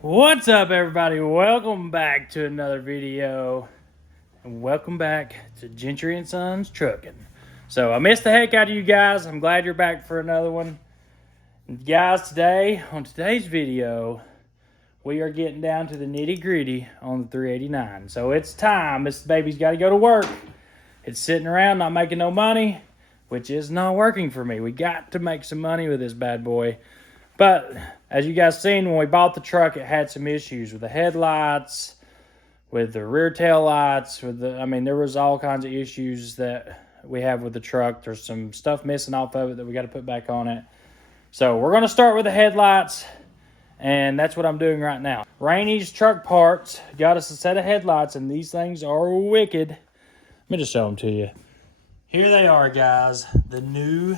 What's up, everybody? Welcome back to another video, and welcome back to Gentry and Sons Trucking. So I missed the heck out of you guys. I'm glad you're back for another one. And guys, on today's video, we are getting down to the nitty gritty on the 389. So it's time. This baby's got to go to work. It's sitting around not making no money, which is not working for me. We got to make some money with this bad boy. But as you guys seen, when we bought the truck, it had some issues with the headlights, with the rear tail lights, there was all kinds of issues that we have with the truck. There's some stuff missing off of it that we got to put back on it. So we're going to start with the headlights, and that's what I'm doing right now. Rainy's Truck Parts got us a set of headlights, and these things are wicked. Let me just show them to you. Here they are, guys, the new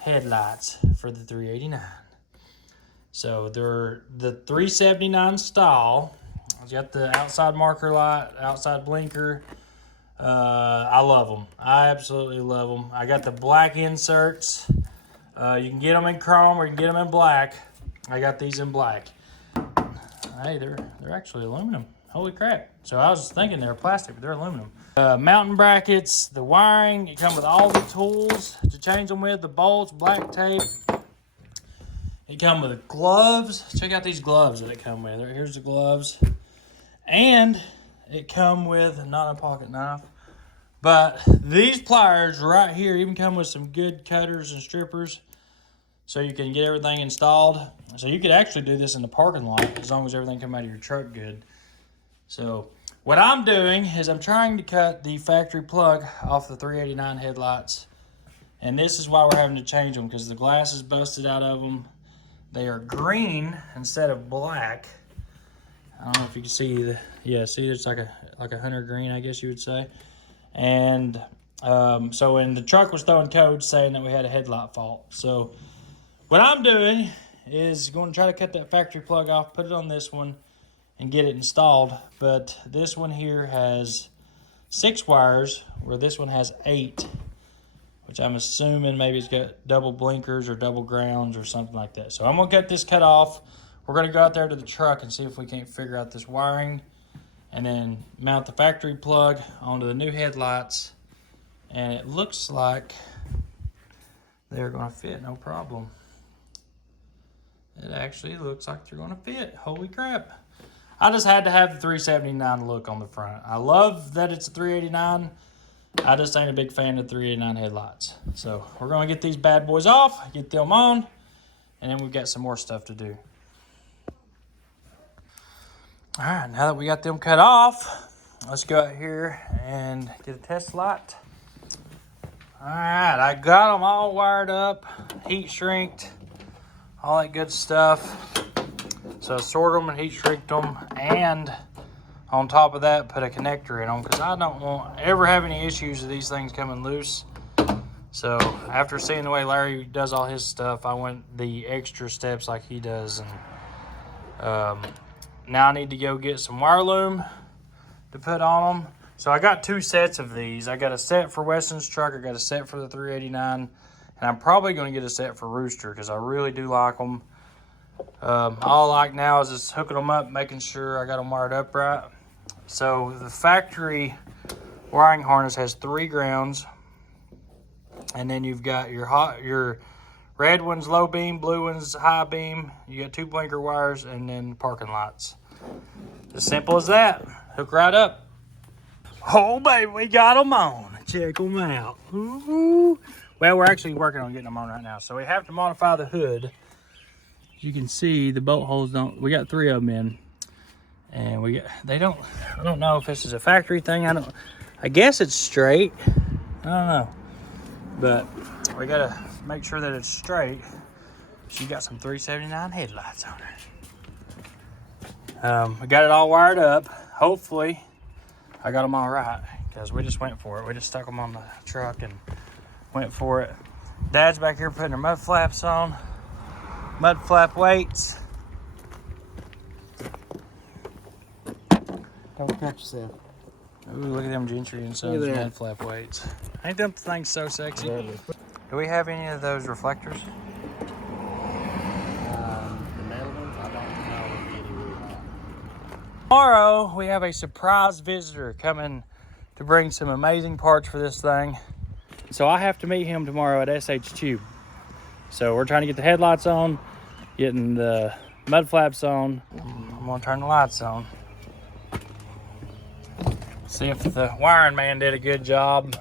headlights for the 389. So they're the 379 style. It's got the outside marker light, outside blinker. I love them. I absolutely love them. I got the black inserts. You can get them in chrome or you can get them in black. I got these in black. Hey, they're actually aluminum. Holy crap. So I was thinking they were plastic, but they're aluminum. Mountain brackets, the wiring. It comes with all the tools to change them with. The bolts, black tape. It comes with gloves. Check out these gloves that it come with. Here's the gloves. And it come with, not a pocket knife, but these pliers right here even come with some good cutters and strippers so you can get everything installed. So you could actually do this in the parking lot as long as everything come out of your truck good. So what I'm doing is I'm trying to cut the factory plug off the 389 headlights. And this is why we're having to change them, because the glass is busted out of them. They are green instead of black. I don't know if you can see see it's like a hunter green, I guess you would say. And so when the truck was throwing codes saying that we had a headlight fault. So what I'm doing is going to try to cut that factory plug off, put it on this one, and get it installed. But this one here has 6 wires, where this one has 8. Which I'm assuming maybe it's got double blinkers or double grounds or something like that. So I'm going to get this cut off. We're going to go out there to the truck and see if we can't figure out this wiring. And then mount the factory plug onto the new headlights. And it looks like they're going to fit, no problem. It actually looks like they're going to fit. Holy crap. I just had to have the 379 look on the front. I love that it's a 389. I just ain't a big fan of 389 headlights. So we're going to get these bad boys off, get them on, and then we've got some more stuff to do. All right, now that we got them cut off, let's go out here and get a test light. All right, I got them all wired up, heat shrinked, all that good stuff. So I sorted them and heat shrinked them, and on top of that, put a connector in them, because I don't want ever have any issues with these things coming loose. So after seeing the way Larry does all his stuff, I went the extra steps like he does. And now I need to go get some wire loom to put on them. So I got 2 sets of these. I got a set for Weston's truck. I got a set for the 389. And I'm probably going to get a set for Rooster, because I really do like them. All I like now is just hooking them up, making sure I got them wired up right. So the factory wiring harness has 3 grounds, and then you've got your red one's low beam, blue one's high beam. You got 2 blinker wires, and then parking lights. As simple as that. Hook right up. Oh baby, we got them on. Check them out. Ooh. Well, we're actually working on getting them on right now. So we have to modify the hood. As you can see, the bolt holes we got 3 of them in. And I don't know if this is a factory thing. I guess it's straight. I don't know. But we gotta make sure that it's straight. She got some 379 headlights on her. We got it all wired up. Hopefully, I got them all right, because we just went for it. We just stuck them on the truck and went for it. Dad's back here putting her mud flaps on. Mud flap weights. Don't cut yourself. Ooh, look at them Gentry and Sons mud flap weights. Ain't them things so sexy? Do we have any of those reflectors? The metal ones, I don't know if any Tomorrow, we have a surprise visitor coming to bring some amazing parts for this thing. So I have to meet him tomorrow at SH Tube. So we're trying to get the headlights on, getting the mud flaps on. I'm gonna turn the lights on. See if the wiring man did a good job.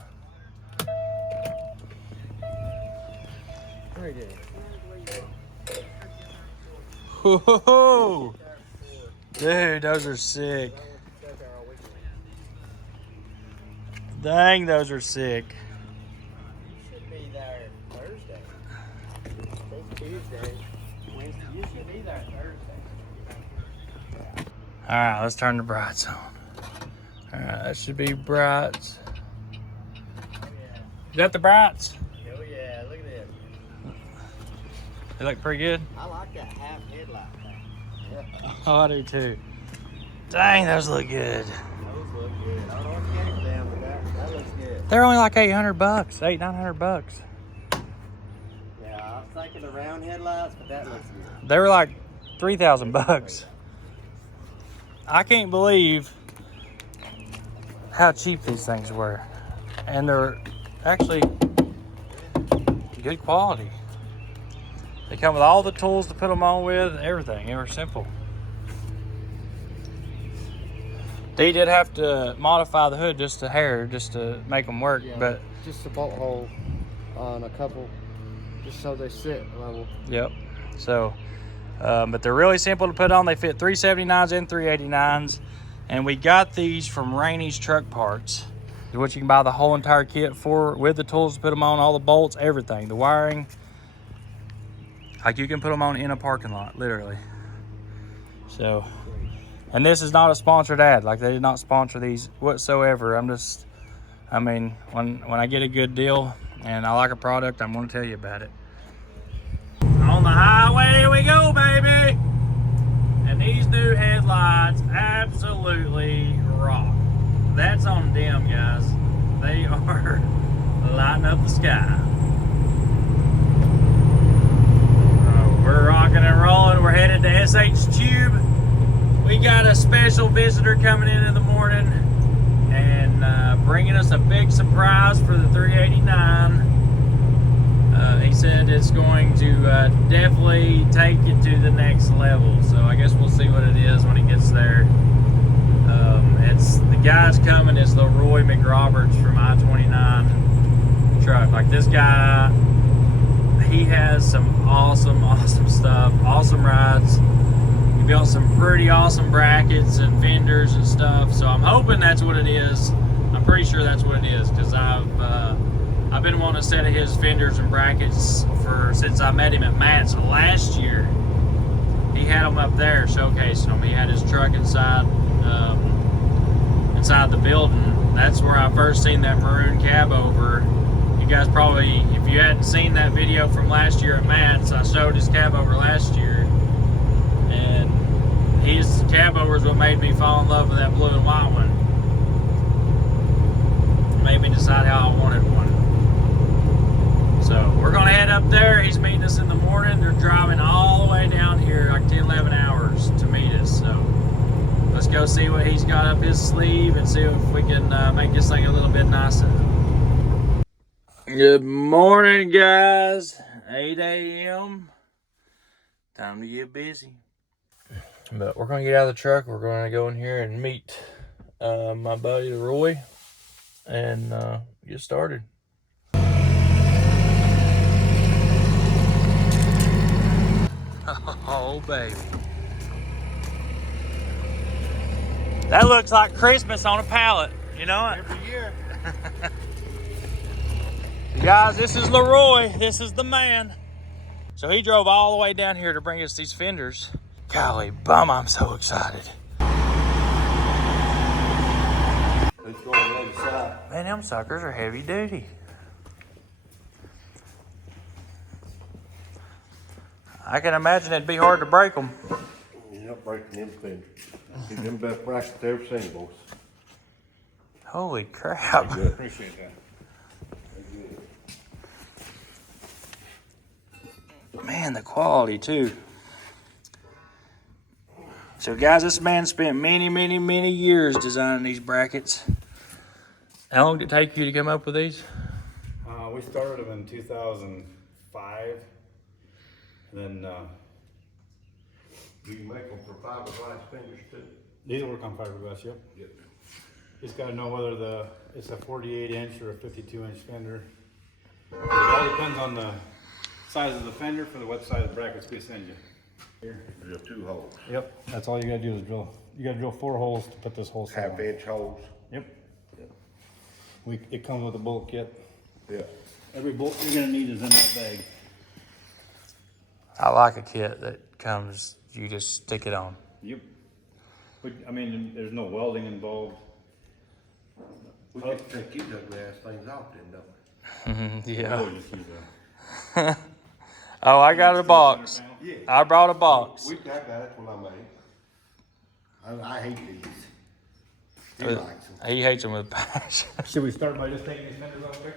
Whoa! Dude, those are sick. Dang, those are sick. Should be there Thursday. It's Tuesday. Wednesday. You should be there Thursday. All right, let's turn the brights on. All right, that should be brights. Oh, yeah. Is that the brights? Oh, yeah. Look at this. They look pretty good. I like that half headlight thing. Yeah. Oh, I do too. Dang, those look good. Those look good. I don't know what to get them, but that looks good. They're only like $800, $900. Yeah, I was thinking the round headlights, but that looks good. They were like $3,000. I can't believe how cheap these things were. And they're actually good quality. They come with all the tools to put them on with, everything. They were simple. They did have to modify the hood just a hair, just to make them work, Yeah, but just a bolt hole on a couple, just so they sit level. yep. So, but they're really simple to put on. They fit 379s and 389s, and we got these from Rainey's Truck Parts, which you can buy the whole entire kit for, with the tools to put them on, all the bolts, everything, the wiring. Like you can put them on in a parking lot, literally. So, and this is not a sponsored ad. Like they did not sponsor these whatsoever. I mean, when I get a good deal and I like a product, I'm gonna tell you about it. On the highway we go, baby. And these new headlights absolutely rock. That's on them, guys. They are lighting up the sky. We're rocking and rolling. We're headed to SH Tube. We got a special visitor coming in the morning and bringing us a big surprise for the 389. He said it's going to definitely take it to the next level. So I guess we'll see what it is when he gets there. It's the guy's coming is Leroy McRoberts from I-29 truck. Like this guy, he has some awesome stuff, awesome rides. He built some pretty awesome brackets and fenders and stuff. So I'm hoping that's what it is. I'm pretty sure that's what it is because I've been wanting a set of his fenders and brackets since I met him at Matt's last year. He had them up there showcasing them. He had his truck inside the building. That's where I first seen that maroon cab over. You guys probably, if you hadn't seen that video from last year at Matt's, I showed his cab over last year. And his cab over is what made me fall in love with that blue and white one. It made me decide how I wanted one. So we're gonna head up there. He's meeting us in the morning. They're driving all the way down here, like 10, 11 hours to meet us. So let's go see what he's got up his sleeve and see if we can make this thing a little bit nicer. Good morning, guys. 8 a.m. Time to get busy. But we're gonna get out of the truck. We're gonna go in here and meet my buddy Leroy and get started. Oh, baby. That looks like Christmas on a pallet, you know it? Every year. Guys, this is Leroy. This is the man. So he drove all the way down here to bring us these fenders. Golly bum, I'm so excited. Let's go on the other side. Man, them suckers are heavy duty. I can imagine it'd be hard to break them. You're not breaking them fenders. Get them best brackets I've ever seen, boys. Holy crap. Good. Appreciate that. Man, the quality too. So guys, this man spent many years designing these brackets. How long did it take you to come up with these? We started them in 2005, and then Do you make them for fiberglass fenders too? these work on fiberglass. Yep. Yep. Just got to know whether it's a 48-inch or a 52-inch fender. It all depends on the size of the fender for what size brackets we send you. Here. There's 2 holes. Yep. That's all you got to do is drill. You got to drill 4 holes to put this whole set on. 1/2 inch holes. Yep. Yep. It comes with a bolt kit. Yeah. Every bolt you're gonna need is in that bag. I like a kit that comes, you just stick it on. Yep. But I mean, there's no welding involved. We get to take these ugly ass things out then, don't we? Yeah. Oh, just use a Oh, I got a box. center panel. Yeah. I brought a box. I got it when I made. I hate these. He likes them. He hates them with passion. Should we start by just taking these fenders off quick?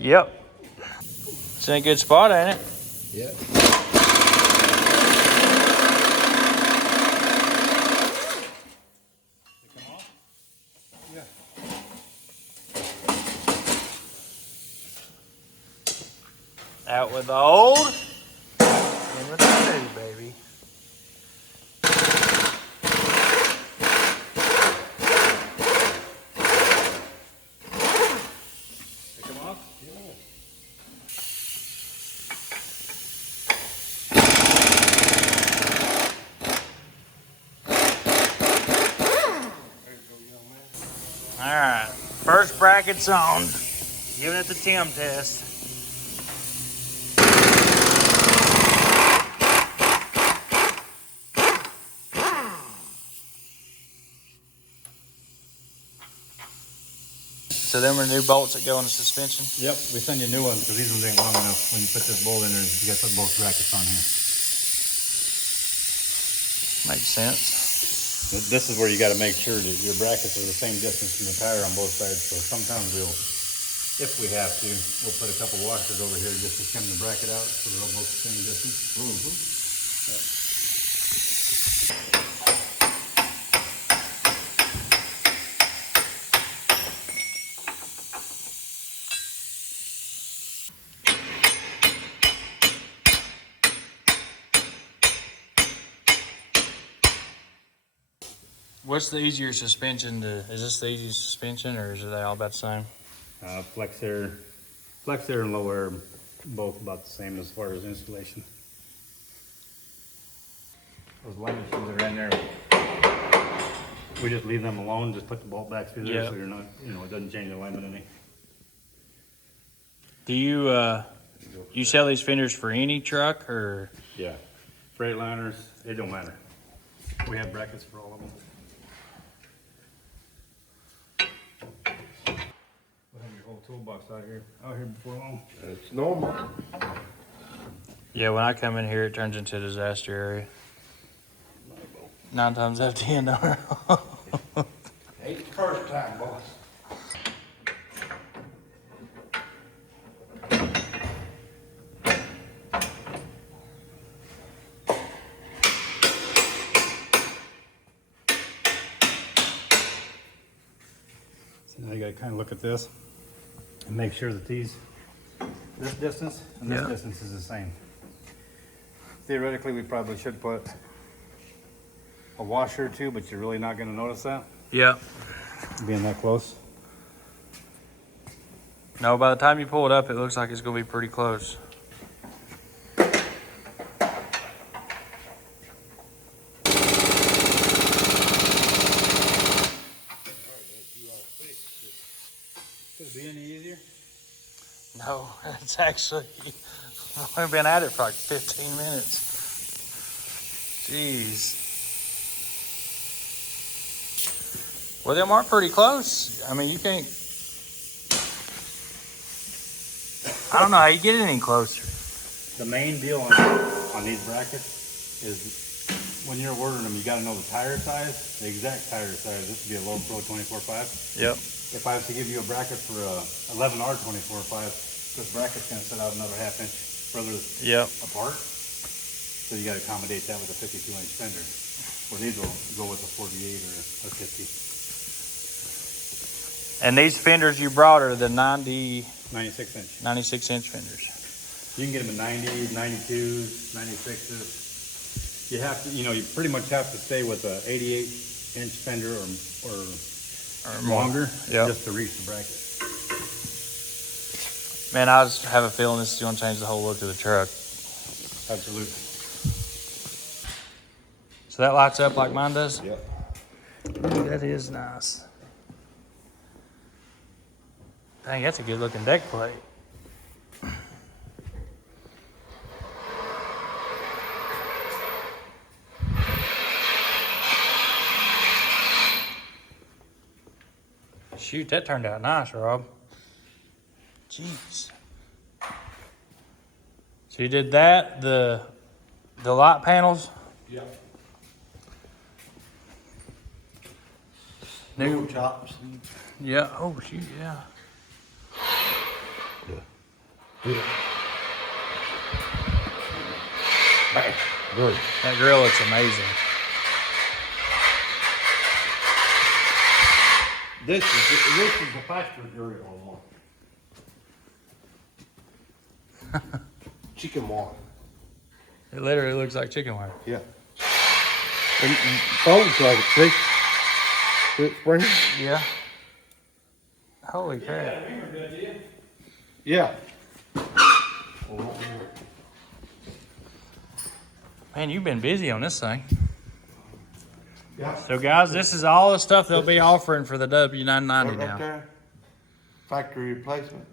Yep. It's in a good spot, ain't it? Yeah. They come off? Yeah. Out with the old, in with the new, baby. They come off? All right, first bracket's on. Giving it the Tim test. So them are new bolts that go in the suspension? Yep, we send you new ones because these ones ain't long enough. When you put this bolt in there, you gotta put both brackets on here. Makes sense. This is where you gotta make sure that your brackets are the same distance from the tire on both sides. So sometimes if we have to, we'll put a couple washers over here just to trim the bracket out so they're all both the same distance. What's the easier suspension is this the easiest suspension or is it all about the same? Flex air and low air, both about the same as far as installation. Those line machines that are in there, we just leave them alone, just put the bolt back through there Yep. so you're not, it doesn't change the alignment any. Do you sell these fenders for any truck or? Yeah. Freightliners, it don't matter. We have brackets for all of them. We'll have your whole toolbox out here before long. It's normal. Yeah, when I come in here, it turns into a disaster area. 9 times out of 10, don't it? Ain't the first time, boss. So now you gotta kind of look at this and make sure that this distance and this Yeah. distance is the same. Theoretically, we probably should put a washer or two, but you're really not gonna notice that, Yeah. being that close. No, by the time you pull it up, it looks like it's gonna be pretty close. Could it be any easier? No, it's actually, we've been at it for like 15 minutes. Jeez. Well, them are pretty close. I mean, you can't, I don't know how you get it any closer. The main deal on these brackets is when you're ordering them, you gotta know the tire size, the exact tire size. This would be a low pro 24.5. Yep. If I was to give you a bracket for a 11R 24.5, this bracket's gonna set out another 1/2 inch further Yep. apart. So you gotta accommodate that with a 52-inch fender. Well, these will go with a 48 or a 50. And these fenders you brought are the 96 inch. 96 inch fenders. You can get them in 90s, 92s, 96s. You have to, you pretty much have to stay with a 88 inch fender or longer just to reach the bracket. Man, I just have a feeling this is going to change the whole look of the truck. Absolutely. So that lights up like mine does? Yep. Ooh, that is nice. Dang, that's a good looking deck plate. Shoot, that turned out nice, Rob. Jeez. So you did that, the light panels? Yep. New chops. Yeah, oh shoot, yeah. Good. That grill looks amazing. This is the factory grill. Chicken wire. It literally looks like chicken wire. Yeah. And folds like it, see? It's spring. Yeah. Holy crap. Yeah. Man, you've been busy on this thing. Yeah. So guys, this is all the stuff they'll be offering for the W990 Right now. there. Factory replacement.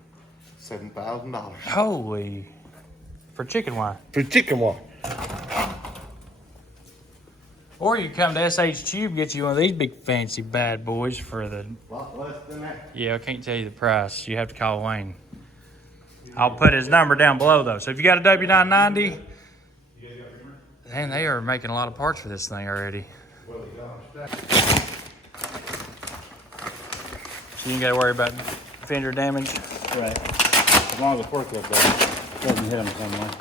$7,000. Holy. For chicken wire. For chicken wire. Or you come to SH Tube, get you one of these big fancy bad boys for the... A lot less than that. Yeah, I can't tell you the price. You have to call Wayne. I'll put his number down below though. So if you got a W990, man, they are making a lot of parts for this thing already. So you ain't gotta worry about fender damage. Right. As long as the forklift doesn't hit them somewhere.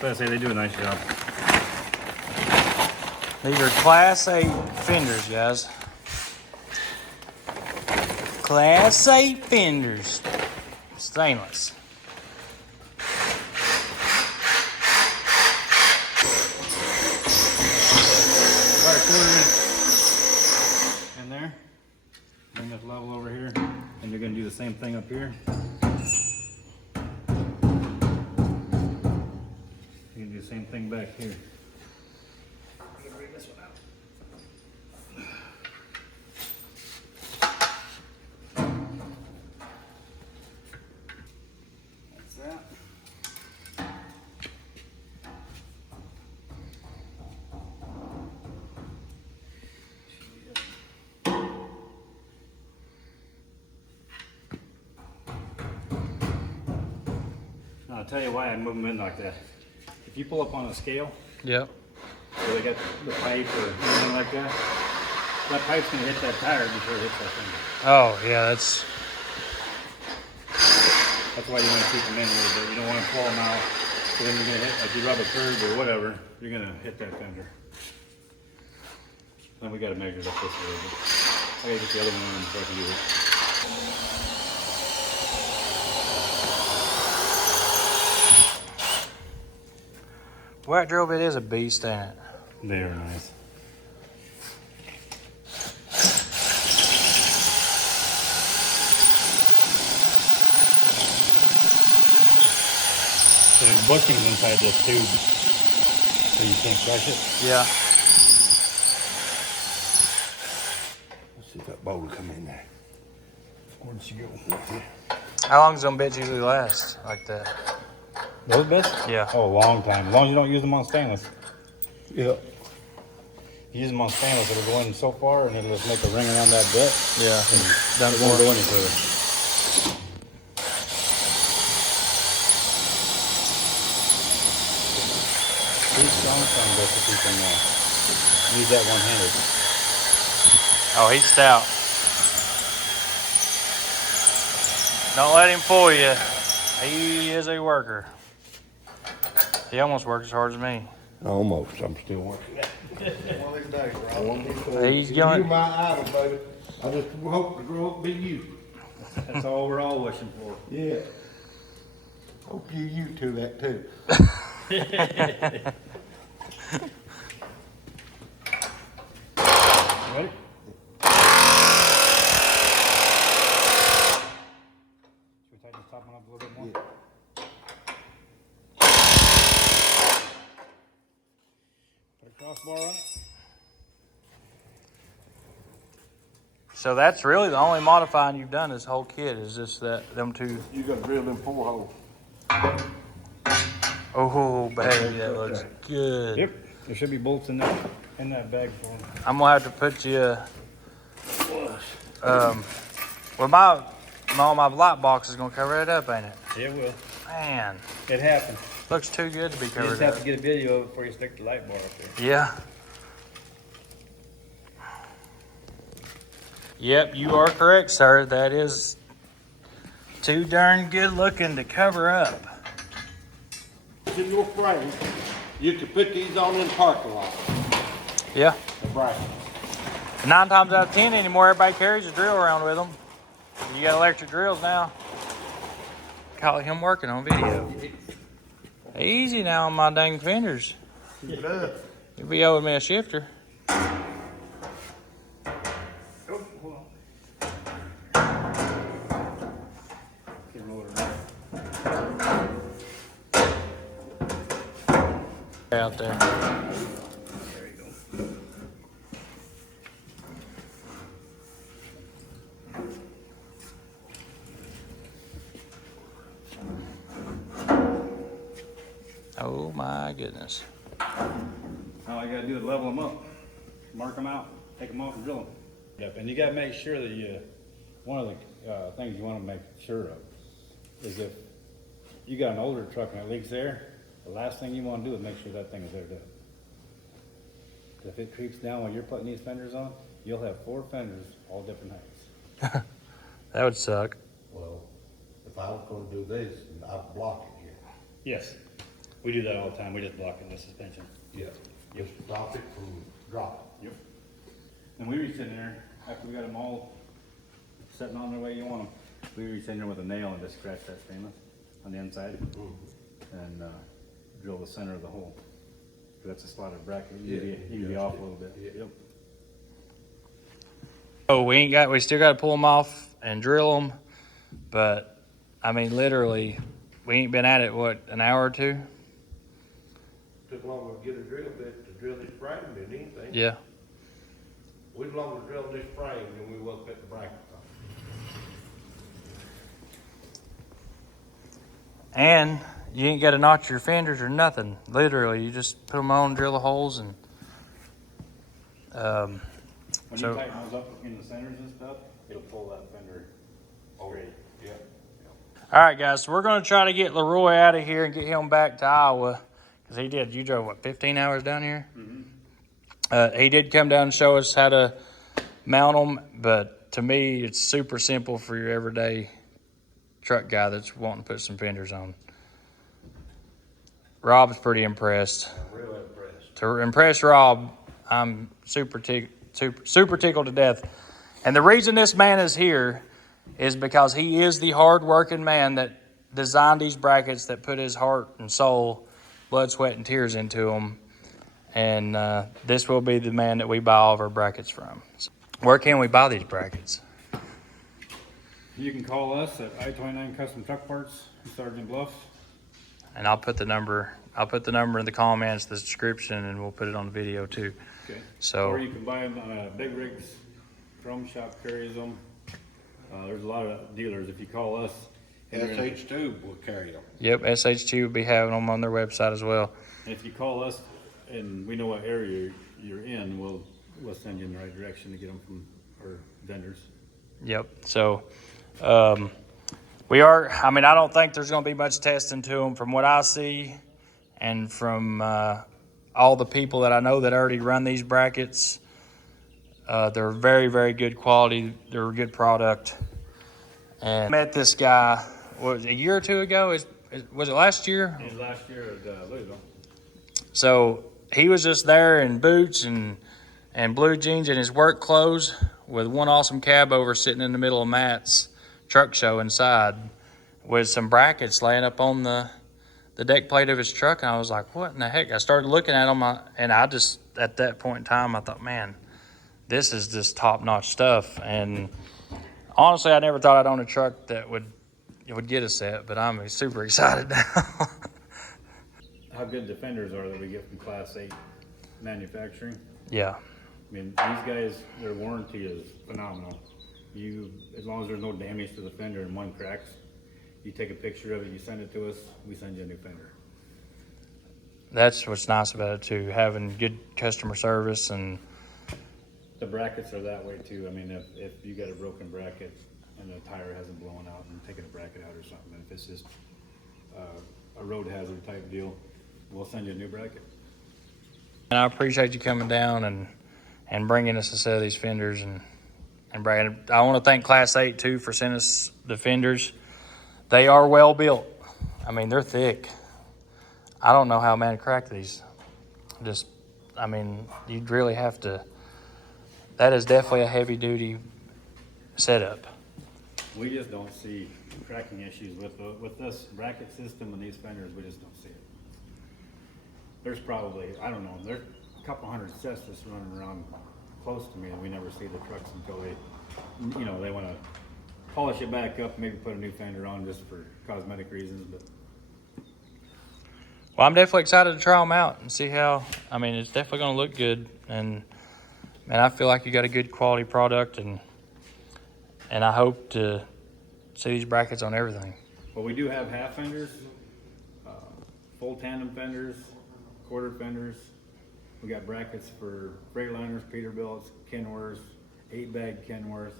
So I say they do a nice job. These are Class 8 fenders, guys. Class 8 fenders. Stainless. About a quarter inch in there. Bring this level over here. And you're going to do the same thing up here. You can do the same thing back here. That's that. I'll tell you why I move them in like that. If you pull up on a scale, Yep. where they got the pipe or anything like that, that pipe's gonna hit that tire before it hits that thing. Oh, yeah, that's... That's why you want to keep them in a little bit. You don't want to pull them out, so then you're gonna hit, like you rub a curb or whatever, you're gonna hit that fender. Then we gotta measure it up this a little bit. I gotta get the other one in before I can do it. White drill bit is a beast, ain't it? They are nice. So there's bushings inside this tube, so you can't crush it. Yeah. Let's see if that bolt will come in there. Where'd she go? How long does them bits usually last like that? Those bits? Yeah. Oh, a long time. As long as you don't use them on stainless. Yeah. If you use them on stainless, it'll go in so far and it'll just make a ring around that bit. Yeah. And it won't go any further. Pretty strong some bits if you can use that one-handed. Oh, he's stout. Don't let him fool you. He is a worker. He almost works as hard as me. Almost. I'm still working. One of these days, bro. One of these days. He's going. You're my idol, baby. I just hope to grow up and be you. That's all we're all wishing for. Yeah. Hope you two that too. Ready? Should we tighten this top one up a little bit more? Yeah. Put a crossbar on it. So that's really the only modifying you've done this whole kit is just them two. You gotta drill them 4 holes. Oh, baby, that looks good. Yep. There should be bolts in that bag for them. I'm gonna have to put you. Well, my light box is gonna cover it up, ain't it? Yeah, it will. Man, It happened. looks too good to be You covered just up. have to get a video of it before you stick the light bar up there. Yeah. Yep, you are correct, sir. That is too darn good looking to cover up. In your frame, you can put these on in the parking lot. Yeah. The Braxton. 9 times out of 10 anymore, everybody carries a drill around with them. You got electric drills now. Call him working on video. Easy now on my dang fenders. Keep it up. You'll be owing me a shifter. Oh, hold on. Get rolled around. Out there. There you go. Oh my goodness. All I gotta do is level them up, mark them out, take them off and drill them. Yep, and you gotta make sure that one of the things you wanna make sure of is if you got an older truck and it leaks air, the last thing you wanna do is make sure that thing is aired up. If it creeps down while you're putting these fenders on, you'll have 4 fenders, all different heights. That would suck. Well, if I was gonna do this, I'd block it here. Yes, we do that all the time, we just block it in the suspension. Yeah. Just stop it from dropping. Yep. And we reach in there, after we got them all setting on the way you want them, we reach in there with a nail and just scratch that stainless on the inside and drill the center of the hole. That's a slotted bracket, you need to be off a little bit. Yeah. Yep. Oh, we still got to pull them off and drill them, but I mean, literally, we ain't been at it, what, an hour or two? Took longer to get a drill bit to drill this frame than anything. Yeah. We'd longer drill this frame than we will put the brackets on. And you ain't got to notch your fenders or nothing. Literally, you just put them on, drill the holes, and When So- you tighten those up in the centers and stuff, it'll pull that fender straight. Yeah. all right, guys. So we're gonna try to get Leroy out of here and get him back to Iowa, because he did. You drove what, 15 hours down here? He did come down and show us how to mount them, but to me, it's super simple for your everyday truck guy that's wanting to put some fenders on. Rob's pretty impressed. I'm real impressed. To impress Rob, I'm super tickled to death. And the reason this man is here is because he is the hard-working man that designed these brackets, that put his heart and soul, blood, sweat, and tears into them. And this will be the man that we buy all of our brackets from. So where can we buy these brackets? You can call us at I-29 Custom Truck Parts in Sergeant Bluff. And I'll put the number in the comments, the description, and we'll put it on the video too. Okay. So- Or you can buy them on Big Rigs, Drum Shop carries them. There's a lot of dealers. If you call us, SH2 will carry them. Yep, SH2 will be having them on their website as well. and if you call us and we know what area you're in, we'll send you in the right direction to get them from our vendors. Yep. So, I don't think there's going to be much testing to them from what I see, and from all the people that I know that already run these brackets. They're very, very good quality. They're a good product. And met this guy, what was it, a year or two ago? Was it last year? It was last year at Louisville. So he was just there in boots and blue jeans and his work clothes with one awesome cab over sitting in the middle of Matt's truck show inside with some brackets laying up on the deck plate of his truck. And I was like, what in the heck? I started looking at them, and I just, at that point in time, I thought, man, this is just top-notch stuff. And honestly, I never thought I'd own a truck that would get a set, but I'm super excited now. How good the fenders are that we get from Class 8 manufacturing. Yeah. I mean, these guys, their warranty is phenomenal. As long as there's no damage to the fender and one cracks, you take a picture of it, you send it to us, we send you a new fender. That's what's nice about it too, having good customer service. And the brackets are that way too. I mean, if you got a broken bracket and the tire hasn't blown out and taking a bracket out or something, and if it's just a road hazard type deal, we'll send you a new bracket. And I appreciate you coming down and bringing us a set of these fenders and bringing. I want to thank Class 8 too for sending us the fenders. They are well built. I mean, they're thick. I don't know how a man cracked these. I mean, you'd really have to. That is definitely a heavy duty setup. We just don't see cracking issues with this bracket system and these fenders. We just don't see it. There's probably, I don't know, there's a couple hundred sets that's running around close to me, and we never see the trucks until they want to polish it back up, maybe put a new fender on just for cosmetic reasons. But well, I'm definitely excited to try them out and see how. I mean, it's definitely going to look good, and man, I feel like you got a good quality product, and I hope to see these brackets on everything. Well, we do have half fenders, full tandem fenders, quarter fenders. We got brackets for Freightliners, Peterbilts, Kenworths, 8-bag Kenworth.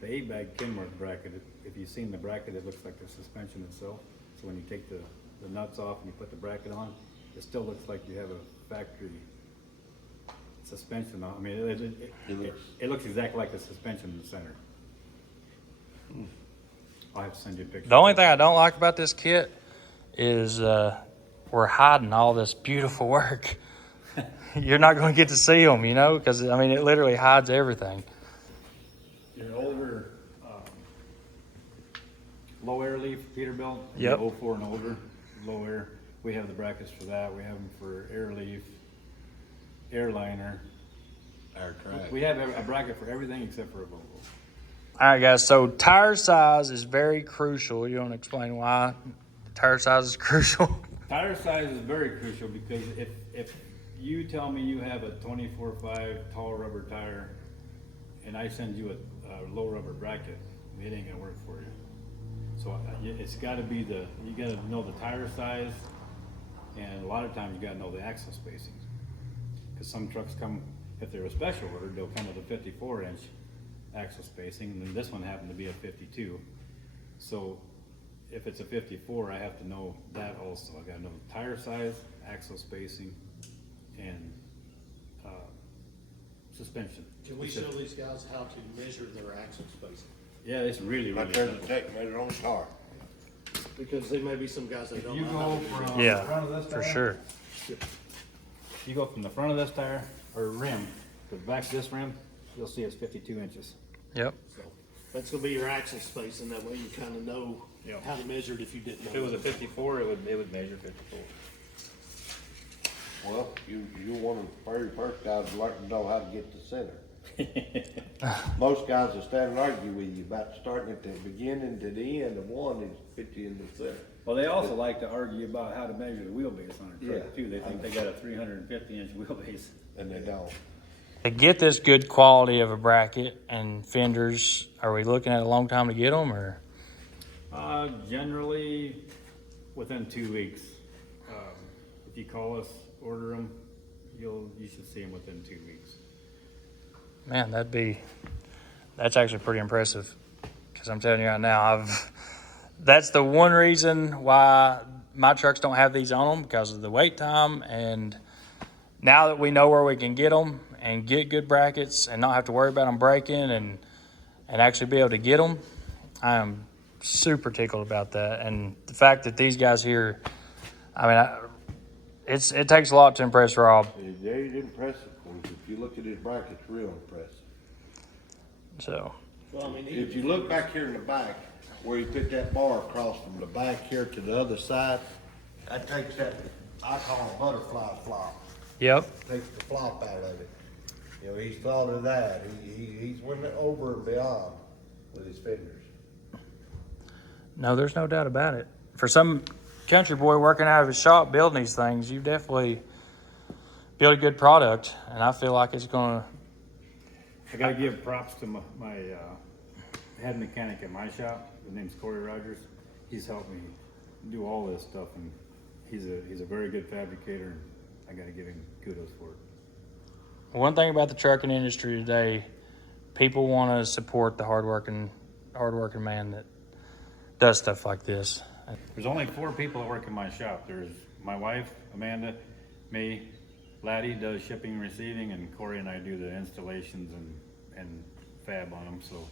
The 8-bag Kenworth bracket, if you've seen the bracket, it looks like the suspension itself. So when you take the nuts off and you put the bracket on, it still looks like you have a factory suspension on. I mean, it looks exactly like the suspension in the center. I'll have to send you a picture. The only thing I don't like about this kit is we're hiding all this beautiful work. You're not going to get to see them, because, I mean, it literally hides everything. Your older low air leaf Peterbilt, Yep. 04 and older, low air. We have the brackets for that. We have them for air leaf, airliner. Air track. We have a bracket for everything except for a Volvo. All right, guys, so tire size is very crucial. You want to explain why tire size is crucial? Tire size is very crucial because if you tell me you have a 24.5 tall rubber tire and I send you a low rubber bracket, it ain't gonna work for you. So it's got to be you got to know the tire size, and a lot of times you got to know the axle spacing. Because some trucks come, if they're a special order, they'll come with a 54-inch axle spacing, and then this one happened to be a 52. So if it's a 54, I have to know that also. I got to know tire size, axle spacing, and suspension. Can we show these guys how to measure their axle spacing? Yeah, it's really, Right really there's a tape measure on the car. Because there may be some guys that don't You know go how to do that. from the Yeah, front of this for tire, sure. You go from the front of this tire or rim to the back of this rim, you'll see it's 52 inches. Yep. So that's gonna be your axle spacing, that way you kinda know Yeah. how to measure it if you didn't know. If it was a 54, it would measure 54. Well, you one of the very first guys to learn to know how to get to center. Most guys will stand and argue with you about starting at the beginning to the end of one and fit you in the center. Well, they also like to argue about how to measure the wheelbase on a truck Yeah. too. They think they got a 350-inch wheelbase. And they don't. To get this good quality of a bracket and fenders, are we looking at a long time to get them, or? Generally, within 2 weeks. If you call us, order them, you should see them within 2 weeks. Man, that's actually pretty impressive. Because I'm telling you right now, that's the one reason why my trucks don't have these on them, because of the wait time. And now that we know where we can get them and get good brackets and not have to worry about them breaking and actually be able to get them, I am super tickled about that. And the fact that these guys here, I mean, it takes a lot to impress Rob. They're impressive. If you look at his brackets, real impressive. So, Well, I mean, If you look back here in the back, where he put that bar across from the back here to the other side, that takes that, I call it butterfly flop. yep. Takes the flop out of it. You know, he's thought of that. He's went over and beyond with his fenders. No, there's no doubt about it. For some country boy working out of his shop building these things, you've definitely built a good product, and I feel like it's gonna. I gotta give props to my head mechanic at my shop. His name's Corey Rogers. He's helped me do all this stuff, and he's a very good fabricator. And I gotta give him kudos for it. One thing about the trucking industry today, people want to support the hardworking man that does stuff like this. There's only 4 people that work in my shop. There's my wife, Amanda, me, Laddie does shipping and receiving, and Corey and I do the installations and fab on them. So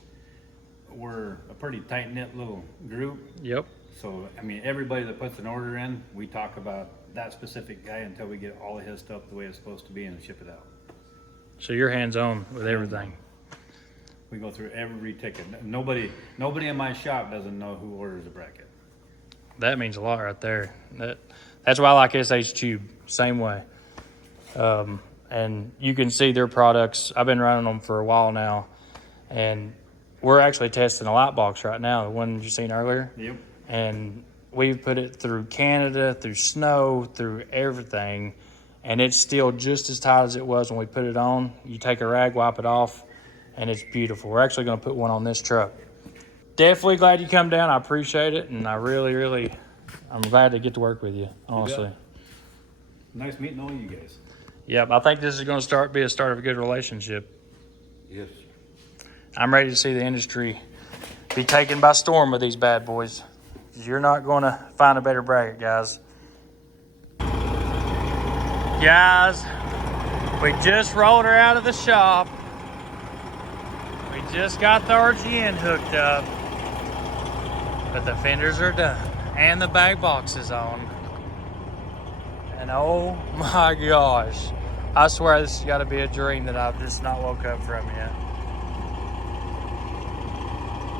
we're a pretty tight-knit little group. Yep. So, I mean, everybody that puts an order in, we talk about that specific guy until we get all of his stuff the way it's supposed to be and ship it out. So you're hands-on with everything. We go through every ticket. Nobody in my shop doesn't know who orders a bracket. That means a lot right there. That's why I like SH Tube. Same way. And you can see their products. I've been running them for a while now, and we're actually testing a light box right now, the one you seen earlier. Yep. And we've put it through Canada, through snow, through everything, and it's still just as tight as it was when we put it on. You take a rag, wipe it off, and it's beautiful. We're actually going to put one on this truck. Definitely glad you come down. I appreciate it, and I really, I'm glad to get to work with you, honestly. Nice meeting all you guys. Yep, I think this is going to be a start of a good relationship. Yes. I'm ready to see the industry be taken by storm with these bad boys. You're not going to find a better bracket, guys. Guys, we just rolled her out of the shop. We just got the RGN hooked up. But the fenders are done. And the back box is on. And oh my gosh. I swear this has got to be a dream that I've just not woke up from yet.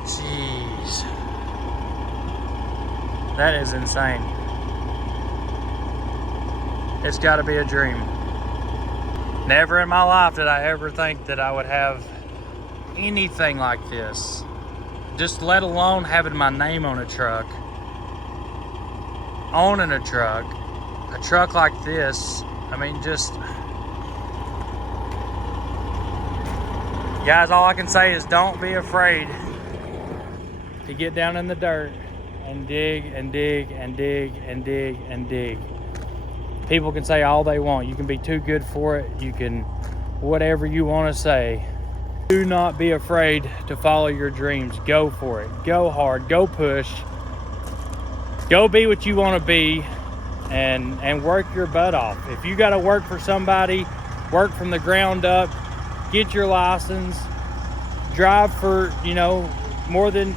Jeez. That is insane. It's got to be a dream. Never in my life did I ever think that I would have anything like this. Just let alone having my name on a truck. Owning a truck like this. I mean, just... Guys, all I can say is don't be afraid to get down in the dirt and dig and dig and dig and dig and dig. People can say all they want. You can be too good for it. You can whatever you want to say. Do not be afraid to follow your dreams. Go for it. Go hard. Go push. Go be what you want to be and work your butt off. If you got to work for somebody, work from the ground up, get your license, drive for, more than,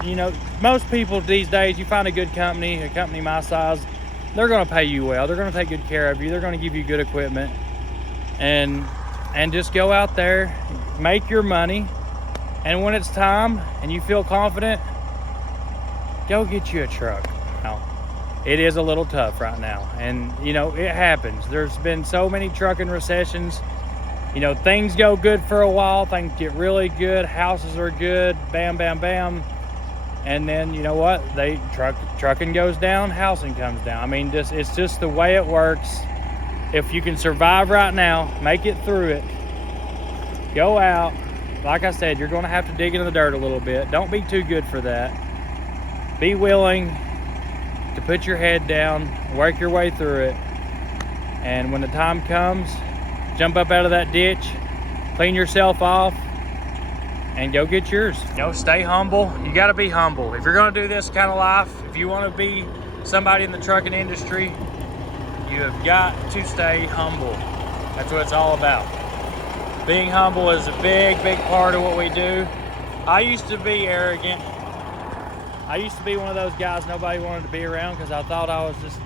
most people these days, you find a good company, a company my size, they're going to pay you well. They're going to take good care of you. They're going to give you good equipment and just go out there, make your money. And when it's time and you feel confident, go get you a truck. Now, it is a little tough right now. And, it happens. There's been so many trucking recessions. Things go good for a while. Things get really good. Houses are good. Bam, bam, bam. And then, you know what? Trucking goes down, housing comes down. I mean, it's just the way it works. If you can survive right now, make it through it. Go out. Like I said, you're going to have to dig into the dirt a little bit. Don't be too good for that. Be willing to put your head down, work your way through it. And when the time comes, jump up out of that ditch, clean yourself off, and go get yours. Stay humble. You got to be humble. If you're going to do this kind of life, if you want to be somebody in the trucking industry, you have got to stay humble. That's what it's all about. Being humble is a big, big part of what we do. I used to be arrogant. I used to be one of those guys nobody wanted to be around because I thought I was just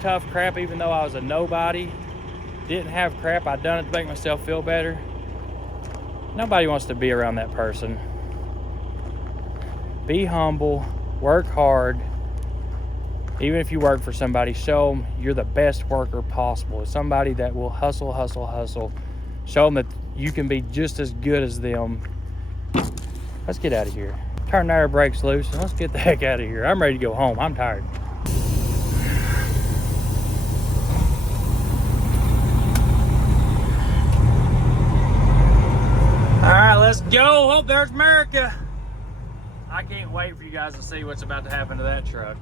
tough crap, even though I was a nobody. Didn't have crap. I'd done it to make myself feel better. Nobody wants to be around that person. Be humble, work hard. Even if you work for somebody, show them you're the best worker possible. Somebody that will hustle, hustle, hustle. Show them that you can be just as good as them. Let's get out of here. Turn the air brakes loose and let's get the heck out of here. I'm ready to go home. I'm tired. All right, let's go. Oh, there's America. I can't wait for you guys to see what's about to happen to that truck.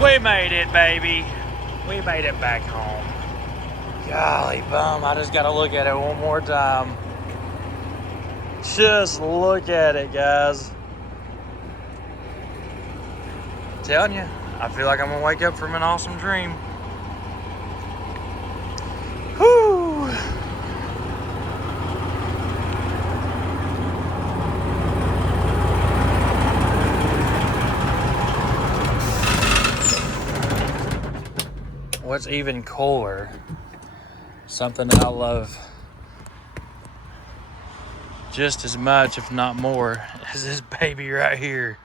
We made it, baby. We made it back home. Golly bum, I just gotta look at it one more time. Just look at it, guys. I'm telling you, I feel like I'm gonna wake up from an awesome dream. Whew. What's even cooler, something that I love just as much, if not more, is this baby right here,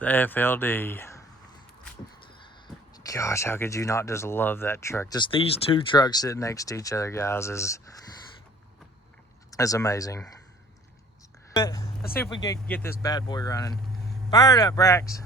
the FLD. Gosh, how could you not just love that truck? Just these two trucks sitting next to each other, guys, is amazing. Let's see if we can get this bad boy running. Fire it up, Brax.